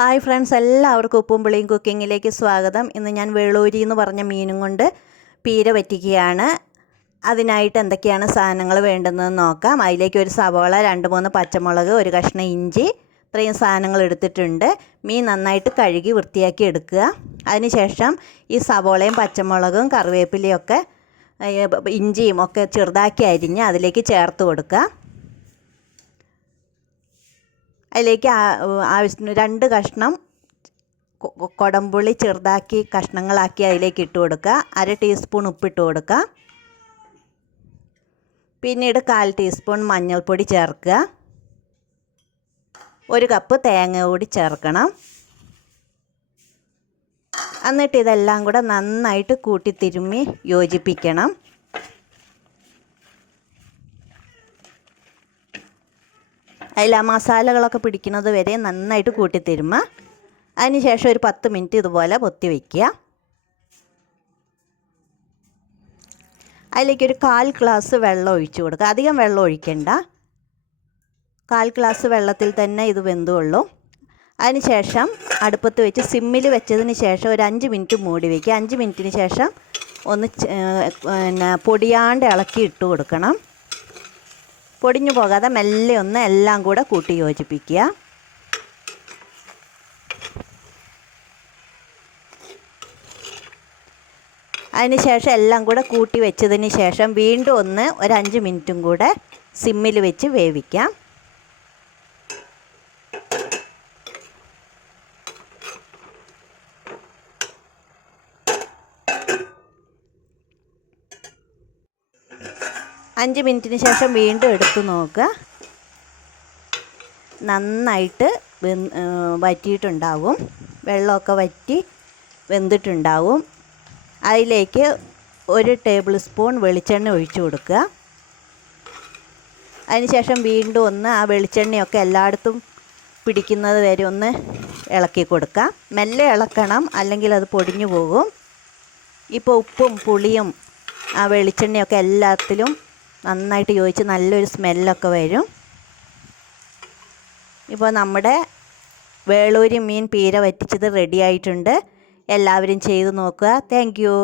Hi friends, എല്ലാവർക്കും ഉപ്പും പുളിയും കുക്കിങ്ങിലേക്ക് സ്വാഗതം. ഇന്ന് ഞാൻ വെള്ളൂരി എന്ന് പറഞ്ഞ മീനും കൊണ്ട് പീര വറ്റിക്കുകയാണ്. അതിനായിട്ട് എന്തൊക്കെയാണ് സാധനങ്ങൾ വേണ്ടതെന്ന് നോക്കാം. അതിലേക്ക് ഒരു സവാള, 2-3 പച്ചമുളക്, ഒരു കഷ്ണം ഇഞ്ചി, ഇത്രയും സാധനങ്ങൾ എടുത്തിട്ടുണ്ട്. മീൻ നന്നായിട്ട് കഴുകി വൃത്തിയാക്കി എടുക്കുക. അതിനുശേഷം ഈ സവാളയും പച്ചമുളകും കറിവേപ്പിലയും ഒക്കെ ഇഞ്ചിയും ഒക്കെ ചെറുതാക്കി അരിഞ്ഞ് അതിലേക്ക് ചേർത്ത് കൊടുക്കുക. അതിലേക്ക് ആവശ്യത്തിന് 2 കഷ്ണം കൊടംപുളി ചെറുതാക്കി കഷ്ണങ്ങളാക്കി അതിലേക്ക് ഇട്ട് കൊടുക്കുക. 1/2 ടീസ്പൂൺ ഉപ്പിട്ട് കൊടുക്കുക. പിന്നീട് 1/4 ടീസ്പൂൺ മഞ്ഞൾപ്പൊടി ചേർക്കുക. 1 കപ്പ് തേങ്ങ കൂടി ചേർക്കണം. എന്നിട്ട് ഇതെല്ലാം കൂടെ നന്നായിട്ട് കൂട്ടി തിരുമ്മി യോജിപ്പിക്കണം. അതിൽ ആ മസാലകളൊക്കെ പിടിക്കുന്നത് വരെ നന്നായിട്ട് കൂട്ടിത്തരുമ്മ. അതിനുശേഷം ഒരു 10 മിനിറ്റ് ഇതുപോലെ പൊത്തി വയ്ക്കുക. അതിലേക്കൊരു 1/4 ഗ്ലാസ് വെള്ളം ഒഴിച്ച് കൊടുക്കുക. അധികം വെള്ളം ഒഴിക്കണ്ട, 1/4 ഗ്ലാസ് വെള്ളത്തിൽ തന്നെ ഇത് വെന്തുകൊള്ളും. അതിനുശേഷം അടുപ്പത്ത് വെച്ച് സിമ്മിൽ വെച്ചതിന് ശേഷം ഒരു 5 മിനിറ്റ് മൂടി വയ്ക്കുക. 5 മിനിറ്റിന് ശേഷം ഒന്ന് പൊടിയാണ്ട് ഇളക്കി ഇട്ട് കൊടുക്കണം. പൊടിഞ്ഞു പോകാതെ മെല്ലെ ഒന്ന് എല്ലാം കൂടെ കൂട്ടി യോജിപ്പിക്കുക. അതിനുശേഷം എല്ലാം കൂടെ കൂട്ടി വെച്ചതിന് ശേഷം വീണ്ടും ഒരു 5 മിനിറ്റും കൂടെ സിമ്മിൽ വെച്ച് വേവിക്കാം. അഞ്ച് മിനിറ്റിന് ശേഷം വീണ്ടും എടുത്ത് നോക്കുക. നന്നായിട്ട് വറ്റിയിട്ടുണ്ടാവും, വെള്ളമൊക്കെ വറ്റി വെന്തിട്ടുണ്ടാവും. അതിലേക്ക് 1 ടേബിൾ സ്പൂൺ വെളിച്ചെണ്ണ ഒഴിച്ചു കൊടുക്കുക. അതിനുശേഷം വീണ്ടും ആ വെളിച്ചെണ്ണയൊക്കെ എല്ലായിടത്തും പിടിക്കുന്നത് വരെ ഒന്ന് ഇളക്കി കൊടുക്കുക. മെല്ലെ ഇളക്കണം, അല്ലെങ്കിൽ അത് പൊടിഞ്ഞു പോകും. ഇപ്പോൾ ഉപ്പും പുളിയും ആ വെളിച്ചെണ്ണയൊക്കെ എല്ലാത്തിലും നന്നായിട്ട് യോജിച്ച് നല്ലൊരു സ്മെല്ലൊക്കെ വരും. ഇപ്പോൾ നമ്മുടെ വേളൂരി മീൻ പീര വറ്റിച്ചത് റെഡി ആയിട്ടുണ്ട്. എല്ലാവരും ചെയ്ത് നോക്കുക. Thank you.